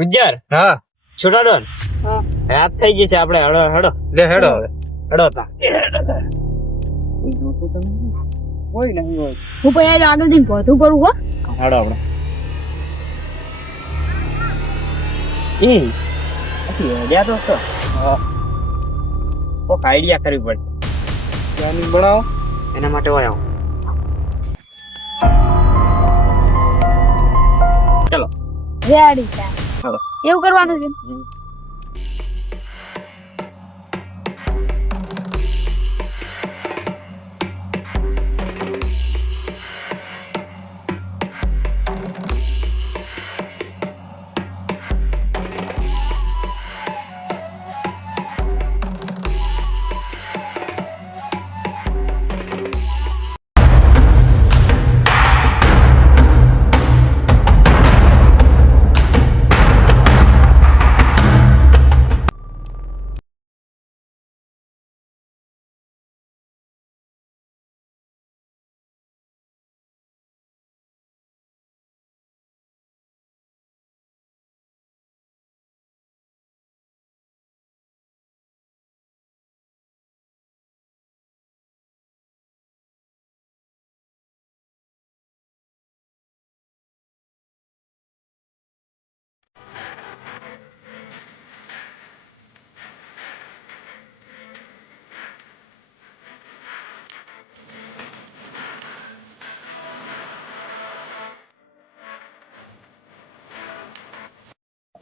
ગુજ્જર હા છોટા ડોન રાત થઈ જશે આપણે હડો હડો લે હેડો હવે હડો તા કોઈ નહીં હોય હું પછી આગળ જઈને પહોંચું કરું હો હડો આપણે એ પછી હેડ્યા તો છો હા કોક આઈડિયા કરવી પડે પ્લાનિંગ બનાવો એના માટે હોય ચલો રેડી છે ચાલો એવું કરવાનું છે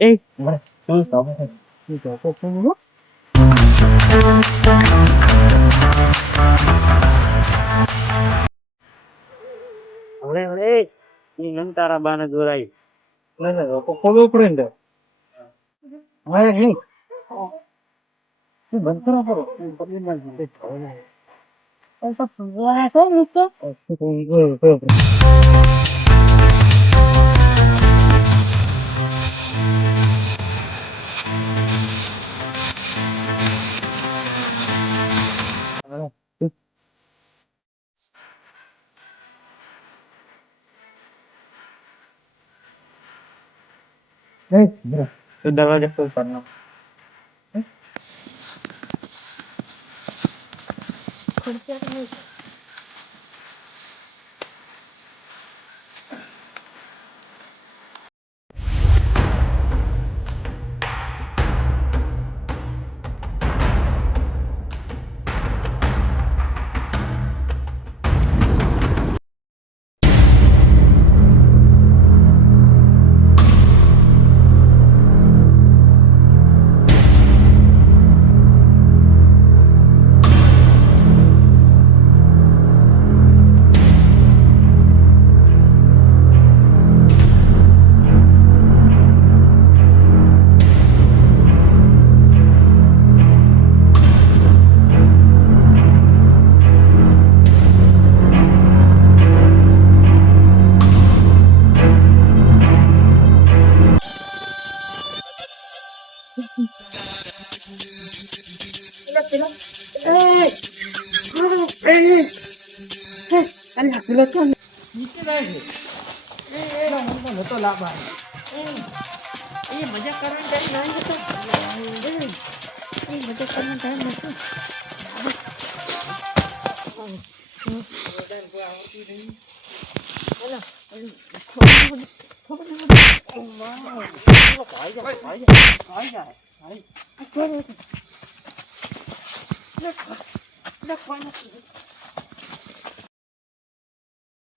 એ તું તો હવે હવે ઈ નંતારા બાને દોરાઈ નહીં નહીં તો ખોલવું પડે ને હવે નહીં તું બંધ કરો કરો તો દરવાજા ખોલ કરનો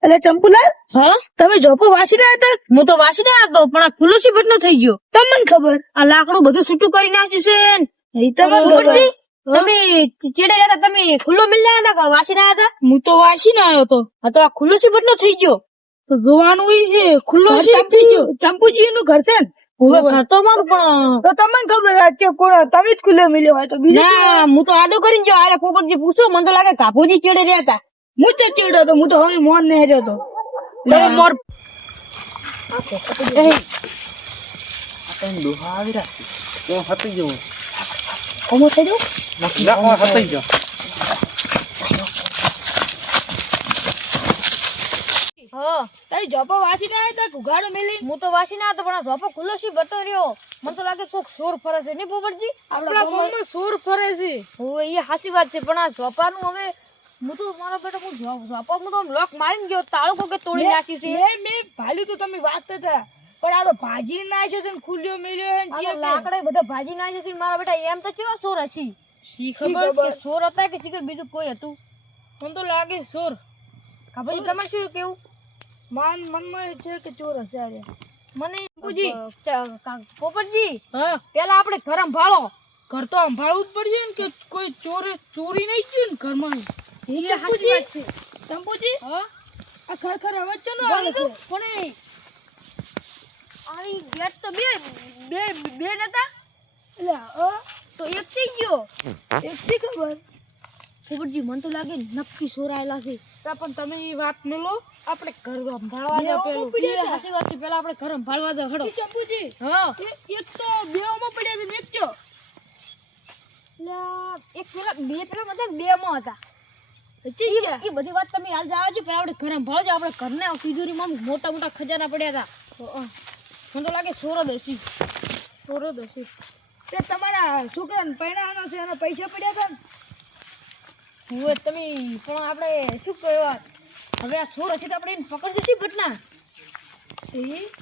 એટલે ચંપુલાલ હા તમે જોપો વાસી રહ્યા હતા હું તો વાસી ના હતો પણ આ ખુલ્લો શી બટનો થઈ ગયો તમને ખબર આ લાકડું બધું છૂટું કરી નાખ્યું છે એ તમને ખબર ખબર. છે? તમે ચેડે રહ્યા હતા તમે ખુલ્લો મિલ્યા હતા કે વાસી ના હતા હું તો વાસી ના આવ્યો તો હા તો આ ખુલ્લો શી બટનો થઈ ગયો તો જોવાનું ઈ છે ખુલ્લો શી થઈ ગયો ચંપુજી નું ઘર છે ને હવે ખાતો મારું પણ તો તમને ખબર છે કે કોણ તમે જ ખુલ્લે મળ્યો હોય તો બીજું ના હું તો આડો કરીને જો આરે પોપટજી પૂછો મને તો લાગે કાપુજી ચેડે રહ્યા હતા હું તો ચીડ્યો હતો હું તો હવે મોન નહીં રહ્યો હતો તમે મોર દુહા આવી રાખી તો હતી જવું કોમો થઈ ગયો ના હતી જ હા તમે ભાઈ જોપો વાસીને આવ્યા તા ઘુઘાડો મેલી હું તો વાસી ના હતો પણ આ ઝોપો ખુલ્લો છે બતો રહ્યો મને તો લાગે કોક ચોર ફરે છે નહીં પોપટજી આપણા ગામમાં સોર ફરે છે ઓય એ સાચી વાત છે પણ આ ઝોપાનું હવે હું તો મારો બેટો હું ઝોપો હું તો આમ લોક મારીને ગયો તાળું કોકે તોડી નાખ્યું છે મેં ભાલ્યું તો તમે વાત હતા પણ આ તો ભાજી નાખ્યો છે ને ખુલ્યો મેલ્યો છે ને આ તો ચિયા કે? લાકડા બધા ભાજી નાખ્યા છે મારા બેટા એમ તો કેવા ચોર હશે શી ખબર ખબર કે ચોર હતા કે શીખર બીજું કોઈ હતું મને તો લાગે સોર ખબર તમારે શું કેવું મનમાં છે કે ચોર હશે આ રહ્યા. મને પૂજી પોપટજી હા પેલા આપણે ઘર સંભાળો ઘર તો સંભાળવું જ પડશે ને કે કોઈ ચોરી નહીં ગયું ને ઘરમાં એ સાચી વાત છે ચંપુજી હા આ ખરેખર અવાજ ચનો આવે છે પણ એ આવી ગેટ તો બે નતા એટલે તો એક થઈ ગયો એક થી ખબર પોપટજી મને તો લાગે નક્કી ચોર આયેલા છે તા પણ તમે એ વાત ન લો આપણે ઘર સંભાળવા દો પેલું એ સાચી વાત છે પેલા આપણે ઘર સંભાળવા દો હડો ચંપુજી હા એક તો બેઓમાં પડ્યા છે ને એક જો લા, એક પેલા મતલબ બે માં હતા ચી ગયા એ બધી વાત તમે હાલ જાજો પેલા આપણે ઘર સંભાળજો આપણે ઘરને તિજોરીમાં મોટા મોટા ખજાના પડ્યા હતા મને તો લાગે ચોર જ હશે તે તમારા છોકરાને પૈણાનો છે એના પૈસા પડ્યા હતા ને હવે તમે પણ આપણે શું કહેવા હવે આ ચોર હશે તો આપણે એને પકડી જશે ઘટના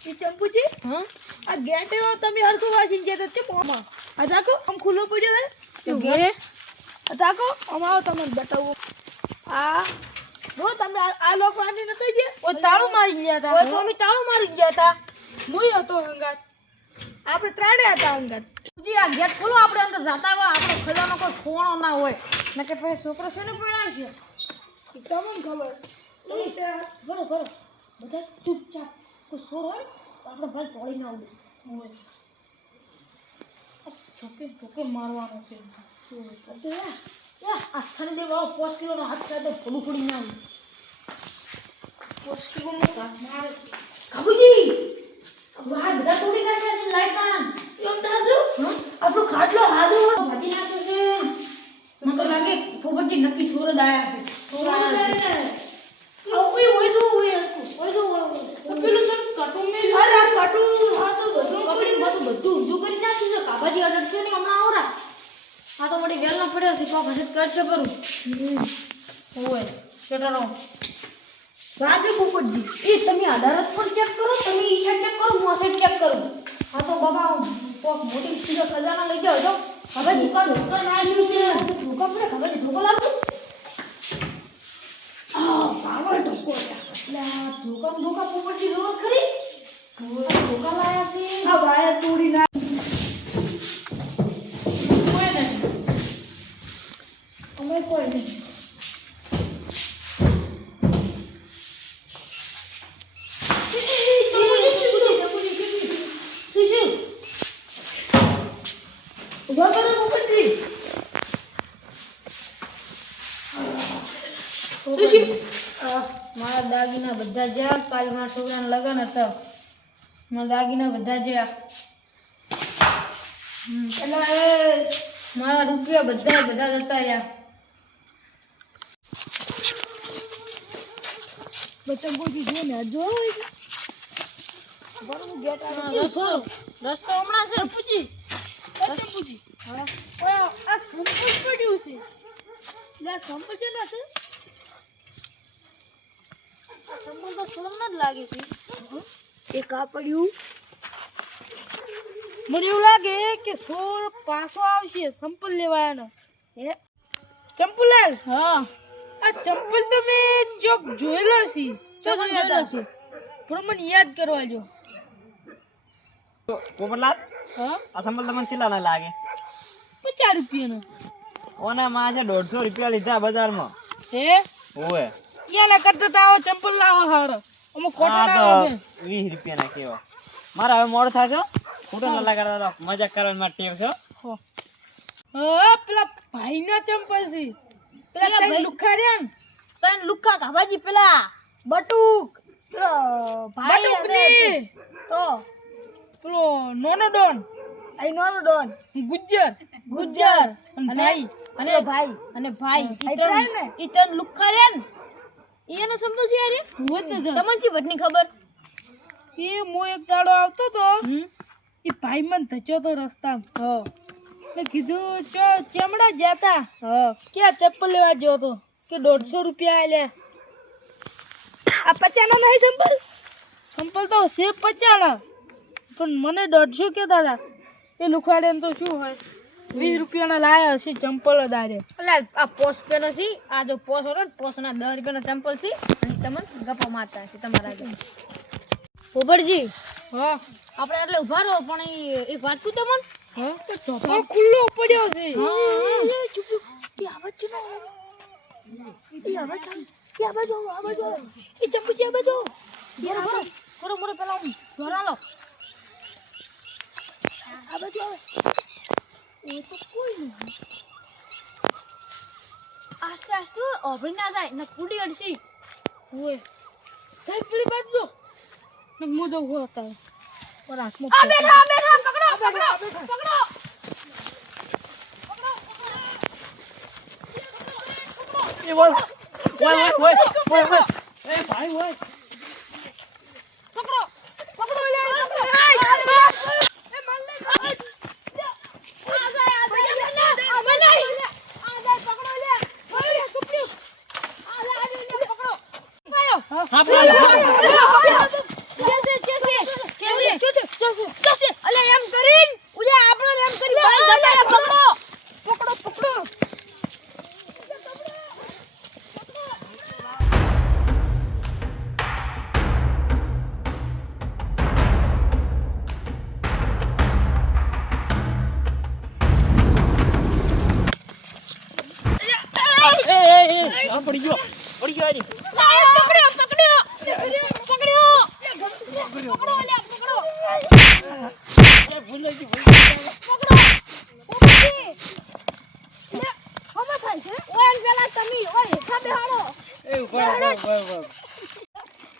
એ ચંપુજી હા આ ગેટે તમે હરખો વાસીને જતા છે મોમાં આ જાકો આમ ખુલ્લો પડ્યો છે ઘેરે આ જાકો આમ આવો તમને બતાવું આ જો તમે આ લોક વાંધી નતો જે ઓ તાળું મારી ગયા હતા ઓય તો અમે તાળું મારી ગયા હતા મુય હતો હંગાત આપણે ત્રણે હતા હંગાત જી આ ગેટ ખોલો આપણે અંદર જાતા હોય આપણે ખજાનો કોઈ ખોણો ના હોય નકે પછી છોકરો શેને પરણાવશે તમને ખબર બરો બધા ચૂપચાપ કોઈ ચોર હોય તો આપણે ભાઈ ચોળી ના ઉડે ઠોકે મારવાનો છે તો આ શનિદેવ વાળો 5 કિલોનો હાથ કાઢે ફોડું ફોડી ના આવે 5 કિલોનો હાથ મારે કાબુજી વાહ બધા તોડી નાખ્યા છે લાઈટાન એમ દાદુ આપણો ખાટલો હાદો ભાજી નાખ્યો છે મને તો લાગે પોપટજી નક્કી ચોર જ આયા છે ચોર આયા છે ઓય તો પેલું સર કટુ મે અરે આ કટુ આ તો બધું બધું ઊંધું કરી નાખ્યું છે કાબાજી અડડશે ને હમણાં આવરા આ તો વળી વેલનો પડ્યો છે પાપ હજત કરશે પરું ઓય કેટાનો રાગે પોપટજી એ તમે અદાલત પર ચેક કરો તમે ઈ સાઈડ ચેક કરો હું આ સાઈડ ચેક કરું આ તો બાબા કોક મોટી ચીજો ખજાના લઈ જાવ જો હવે દુકાન નાખ્યું છે દુકાન પડે હવે ધોકો લાગુ આ પાવર ઢોકો એટલે આ ધોકા પોપટજી રોજ ખરી ધોકા લાયા છે આ વાયર તોડી ના કોઈ નહીં અમે કોઈ નહીં મારા દાગીના બધા જ્યાં કાલ મારા છોકરાના લગ્ન હતા મારા દાગીના બધા જ્યાં મારા રૂપિયા બધા જતા રહ્યા બચમ કોઈ જો ને જો બરોબર ગેટ રસ્તો હમણાં છે પૂજી હા આ સંપલ પડ્યું છે લે સંપલ છે ના છે સંબંધ તો સોમ જ લાગે છે એ કા પડ્યું મને એવું લાગે કે સોર પાછો આવશે સંપલ લેવાયાનો હે ચંપુલાલ હા આ ચંપલ તો મેં ચોક જોયેલા છે ચોક જોયેલા છે પણ મને યાદ કરવા જો પોપટલાલ હા આ સંભળ તમને કેટલા ના લાગે 50 રૂપિયાનો ઓના માં છે 150 રૂપિયા લીધા બજારમાં હે ઓએ યાના કરતા તો આવો ચંપલ લાવો હારો અમે ખોટો ના વાગે 20 રૂપિયા ના કેવા મારા હવે મોડ થાય છે ખોટો ના લગાડતા મજાક કરવાની માટે ટેવ છે હા પેલા ભાઈના ચંપલ છે પેલા ભાઈ? ભાઈ લુખા રહ્યા ને તન લુખા કાબાજી પેલા બટુક પેલો ભાઈ બટુક અને ને તો પેલો નોનો ડોન આઈ નોનો ડોન ગુજ્જર ગુજ્જર અને ભાઈ અને ભાઈ અને ભાઈ આ ત્રણ ને? ઈ ત્રણ લુખા રે ને એનો સંપલ છે યાર હોય જ ને તમને શી ભટની ખબર એ મો એક દાડો આવતો તો હમ એ ભાઈ મને ધચ્યો તો રસ્તામાં હા મેં કીધું ચો ચમડા જતા હા ક્યાં ચપ્પલ લેવા ગયો તો કે 150 રૂપિયા આલે આ 50 ના નહીં સંપલ સંપલ તો છે 50 પણ મને 150 કહેતા હતા એ લુખવાડે તો શું હોય 20 રૂપિયાના લાયા હશે ચંપલ દારે એટલે આ પોસ પેનો છે આ જો પોસ હતો ને પોસના 10 રૂપિયાનો ચંપલ છે અને તમને ગપ્પા મારતા છે તમારા આગળ પોપટજી હા આપણે એટલે ઉભા રહો પણ એક વાત કહું તમને હા તો ચોપા ખુલ્લો પડ્યો છે કરો મોરો પેલા જોરા લો આસ્તે આસ્તે ઓભરી ના જાય ને કુડી અડસી ઓય કઈ પેલી બાજુ મેં મુદો હોતા પર હાથમાં આ બેઠા પકડો એ બોલ ઓય એ ભાઈ ઓય પકડો લે એ મન લે આ જાય પકડો લે ઓય છુપ્યું આ લે પકડો પાયો હા ભાઈ કેસે અલે એમ કરીન ઉલે આપણો એમ કરી ભાઈ જતા પકડો એ આ પડી ગયો આજી પકડો લે પકડો એ ભૂલાઈ ગઈ એ ઉપર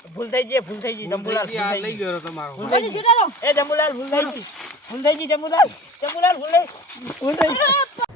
ભૂલ થઈ ગઈ જંબુલાલ લઈ ગયો તમારો એ જંબુલાલ ભૂલ થઈ ગઈ જંબુલાલ ભૂલ થઈ